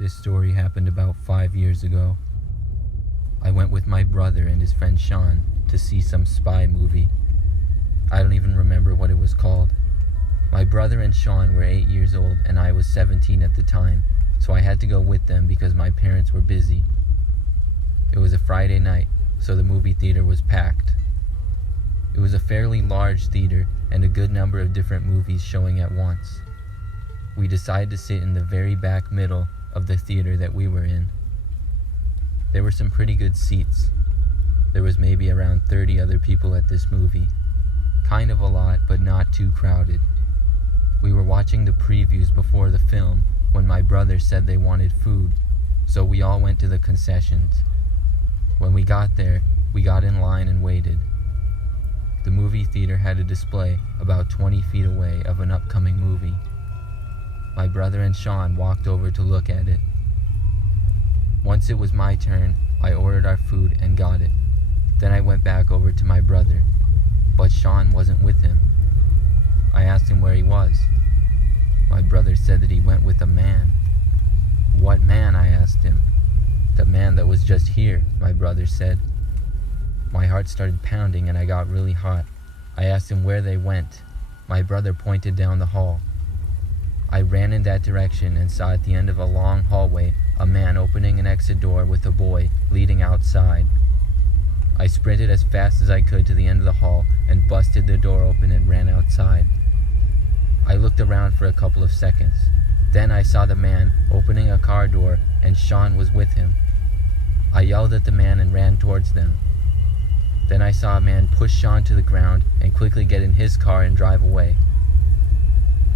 This story happened about 5 years ago. I went with my brother and his friend Sean to see some spy movie. I don't even remember what it was called. My brother and Sean were 8 years old and I was 17 at the time, so I had to go with them because my parents were busy. It was a Friday night, so the movie theater was packed. It was a fairly large theater and a good number of different movies showing at once. We decided to sit in the very back middle of the theater that we were in. There were some pretty good seats. There was maybe around 30 other people at this movie. Kind of a lot, but not too crowded. We were watching the previews before the film when my brother said they wanted food, so we all went to the concessions. When we got there, we got in line and waited. The movie theater had a display about 20 feet away of an upcoming movie. My brother and Sean walked over to look at it. Once it was my turn, I ordered our food and got it. Then I went back over to my brother, but Sean wasn't with him. I asked him where he was. My brother said that he went with a man. What man? I asked him. The man that was just here, my brother said. My heart started pounding and I got really hot. I asked him where they went. My brother pointed down the hall. I ran in that direction and saw at the end of a long hallway a man opening an exit door with a boy leading outside. I sprinted as fast as I could to the end of the hall and busted the door open and ran outside. I looked around for a couple of seconds. Then I saw the man opening a car door and Sean was with him. I yelled at the man and ran towards them. Then I saw a man push Sean to the ground and quickly get in his car and drive away.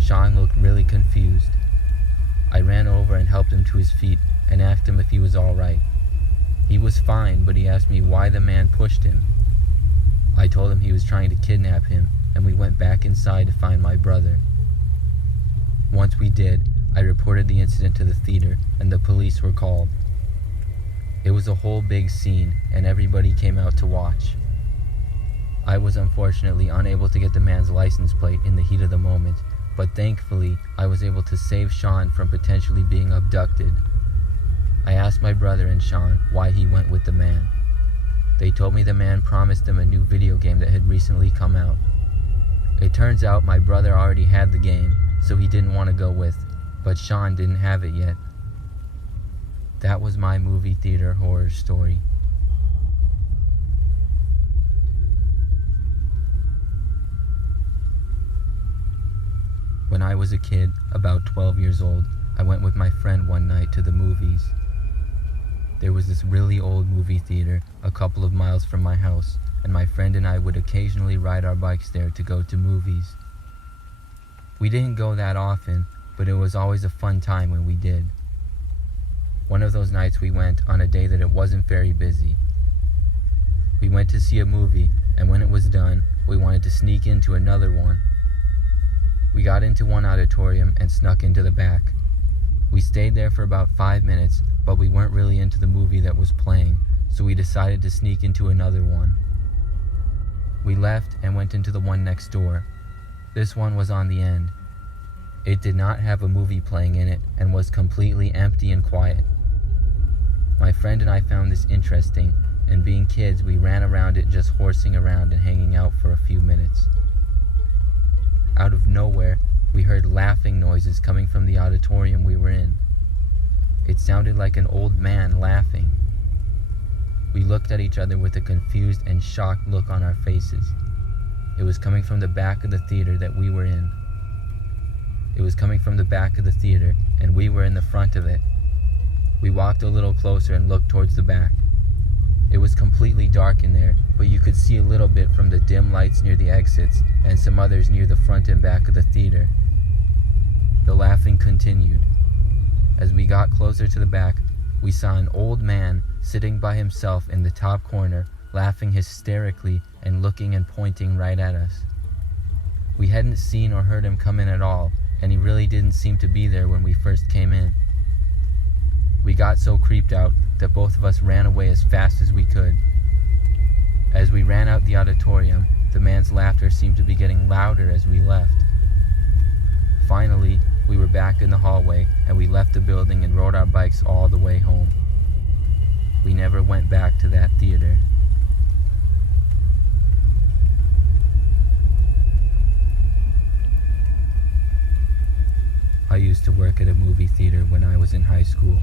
Sean looked really confused. I ran over and helped him to his feet and asked him if he was all right. He was fine, but he asked me why the man pushed him. I told him he was trying to kidnap him, and we went back inside to find my brother. Once we did, I reported the incident to the theater, and the police were called. It was a whole big scene, and everybody came out to watch. I was unfortunately unable to get the man's license plate in the heat of the moment, but thankfully, I was able to save Sean from potentially being abducted. I asked my brother and Sean why he went with the man. They told me the man promised them a new video game that had recently come out. It turns out my brother already had the game, so he didn't want to go with, but Sean didn't have it yet. That was my movie theater horror story. When I was a kid, about 12 years old, I went with my friend one night to the movies. There was this really old movie theater a couple of miles from my house, and my friend and I would occasionally ride our bikes there to go to movies. We didn't go that often, but it was always a fun time when we did. One of those nights we went on a day that it wasn't very busy. We went to see a movie, and when it was done, we wanted to sneak into another one. We got into one auditorium and snuck into the back. We stayed there for about 5 minutes, but we weren't really into the movie that was playing, so we decided to sneak into another one. We left and went into the one next door. This one was on the end. It did not have a movie playing in it and was completely empty and quiet. My friend and I found this interesting, and being kids, we ran around it just horsing around and hanging out for a few minutes. Out of nowhere, we heard laughing noises coming from the auditorium we were in. It sounded like an old man laughing. We looked at each other with a confused and shocked look on our faces. It was coming from the back of the theater that we were in. It was coming from the back of the theater, and we were in the front of it. We walked a little closer and looked towards the back. It was completely dark in there, but you could see a little bit from the dim lights near the exits and some others near the front and back of the theater. The laughing continued. As we got closer to the back, we saw an old man sitting by himself in the top corner, laughing hysterically and looking and pointing right at us. We hadn't seen or heard him come in at all, and he really didn't seem to be there when we first came in. We got so creeped out that both of us ran away as fast as we could. As we ran out the auditorium, the man's laughter seemed to be getting louder as we left. Finally, we were back in the hallway and we left the building and rode our bikes all the way home. We never went back to that theater. I used to work at a movie theater when I was in high school.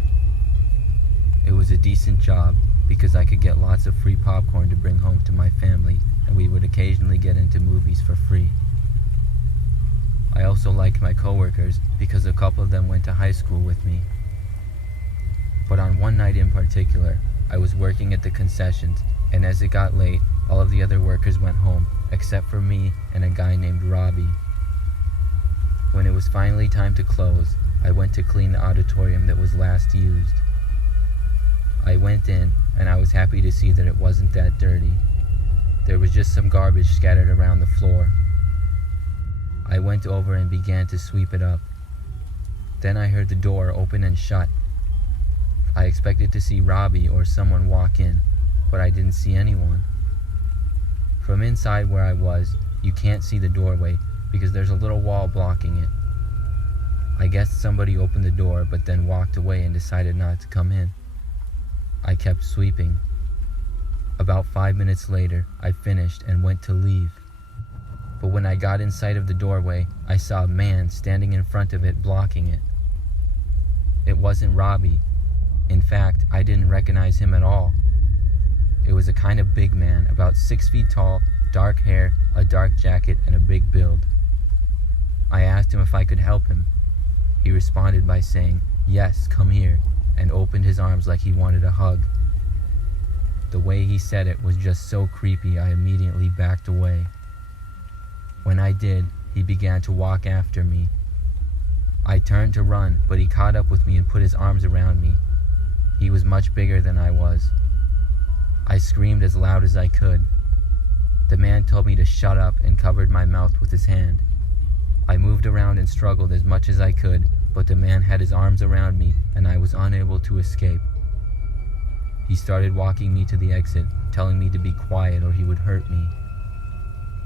It was a decent job because I could get lots of free popcorn to bring home to my family, and we would occasionally get into movies for free. I also liked my coworkers because a couple of them went to high school with me. But on one night in particular, I was working at the concessions, and as it got late, all of the other workers went home, except for me and a guy named Robbie. When it was finally time to close, I went to clean the auditorium that was last used. I went in, and I was happy to see that it wasn't that dirty. There was just some garbage scattered around the floor. I went over and began to sweep it up. Then I heard the door open and shut. I expected to see Robbie or someone walk in, but I didn't see anyone. From inside where I was, you can't see the doorway because there's a little wall blocking it. I guess somebody opened the door but then walked away and decided not to come in. I kept sweeping. About 5 minutes later, I finished and went to leave. But when I got in sight of the doorway, I saw a man standing in front of it blocking it. It wasn't Robbie. In fact, I didn't recognize him at all. It was a kind of big man, about 6 feet tall, dark hair, a dark jacket, and a big build. I asked him if I could help him. He responded by saying, "Yes, come here," and opened his arms like he wanted a hug. The way he said it was just so creepy, I immediately backed away. When I did, he began to walk after me. I turned to run, but he caught up with me and put his arms around me. He was much bigger than I was. I screamed as loud as I could. The man told me to shut up and covered my mouth with his hand. I moved around and struggled as much as I could, but the man had his arms around me and I was unable to escape. He started walking me to the exit, telling me to be quiet or he would hurt me.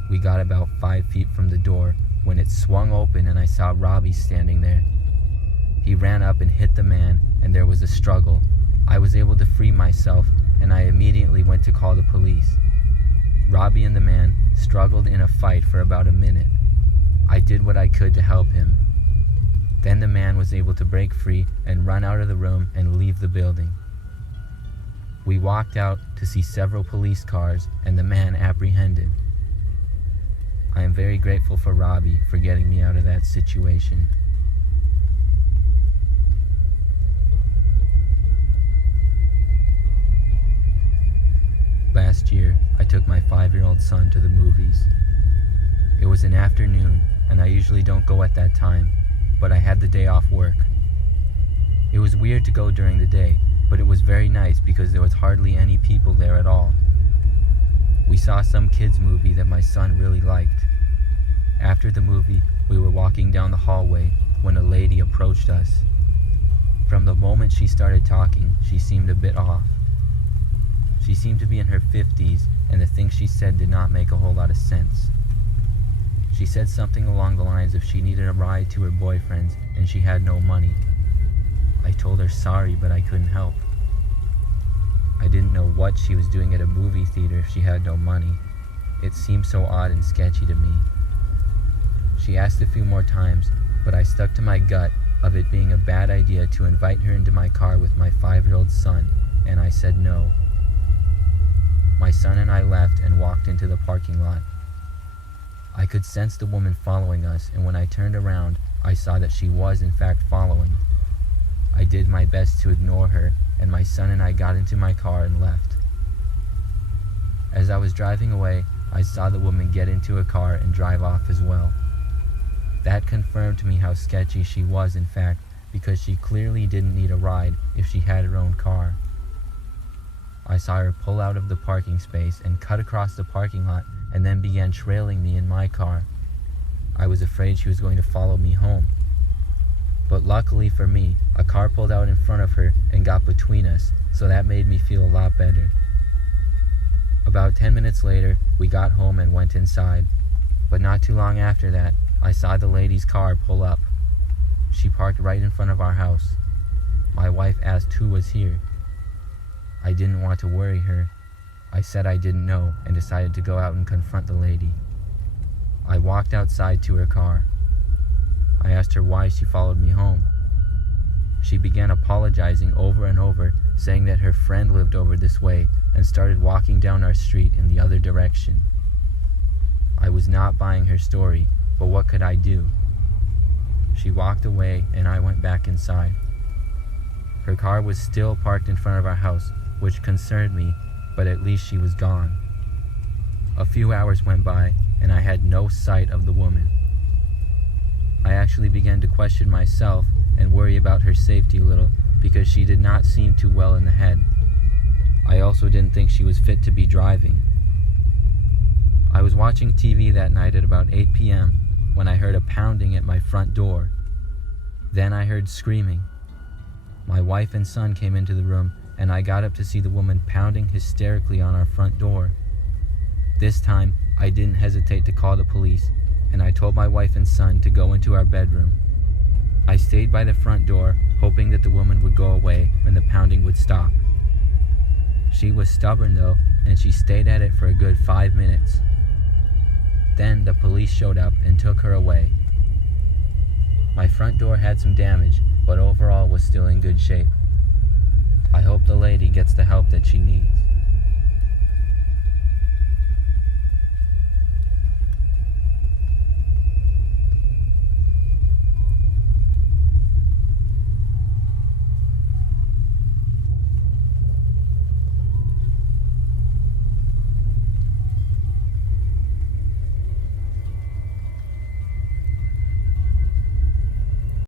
We got about 5 feet from the door when it swung open and I saw Robbie standing there. He ran up and hit the man and there was a struggle. I was able to free myself and I immediately went to call the police. Robbie and the man struggled in a fight for about a minute. I did what I could to help him. Then the man was able to break free and run out of the room and leave the building. We walked out to see several police cars and the man apprehended. I am very grateful for Robbie for getting me out of that situation. Last year, I took my 5-year-old son to the movies. It was an afternoon, and I usually don't go at that time, but I had the day off work. It was weird to go during the day, but it was very nice because there was hardly any people there at all. We saw some kids' movie that my son really liked. After the movie, we were walking down the hallway when a lady approached us. From the moment she started talking, she seemed a bit off. She seemed to be in her 50s, and the things she said did not make a whole lot of sense. She said something along the lines of she needed a ride to her boyfriend's and she had no money. I told her sorry, but I couldn't help. I didn't know what she was doing at a movie theater if she had no money. It seemed so odd and sketchy to me. She asked a few more times, but I stuck to my gut of it being a bad idea to invite her into my car with my 5-year-old son, and I said no. My son and I left and walked into the parking lot. I could sense the woman following us, and when I turned around, I saw that she was in fact following. I did my best to ignore her, and my son and I got into my car and left. As I was driving away, I saw the woman get into a car and drive off as well. That confirmed to me how sketchy she was in fact, because she clearly didn't need a ride if she had her own car. I saw her pull out of the parking space and cut across the parking lot and then began trailing me in my car. I was afraid she was going to follow me home. But luckily for me, a car pulled out in front of her and got between us, so that made me feel a lot better. About 10 minutes later, we got home and went inside. But not too long after that, I saw the lady's car pull up. She parked right in front of our house. My wife asked who was here. I didn't want to worry her. I said I didn't know and decided to go out and confront the lady. I walked outside to her car. I asked her why she followed me home. She began apologizing over and over, saying that her friend lived over this way and started walking down our street in the other direction. I was not buying her story, but what could I do? She walked away and I went back inside. Her car was still parked in front of our house, which concerned me, but at least she was gone. A few hours went by and I had no sight of the woman. I actually began to question myself and worry about her safety a little because she did not seem too well in the head. I also didn't think she was fit to be driving. I was watching TV that night at about 8 p.m. when I heard a pounding at my front door. Then I heard screaming. My wife and son came into the room and I got up to see the woman pounding hysterically on our front door. This time, I didn't hesitate to call the police and I told my wife and son to go into our bedroom. I stayed by the front door, hoping that the woman would go away and the pounding would stop. She was stubborn though, and she stayed at it for a good 5 minutes. Then the police showed up and took her away. My front door had some damage, but overall was still in good shape. I hope the lady gets the help that she needs.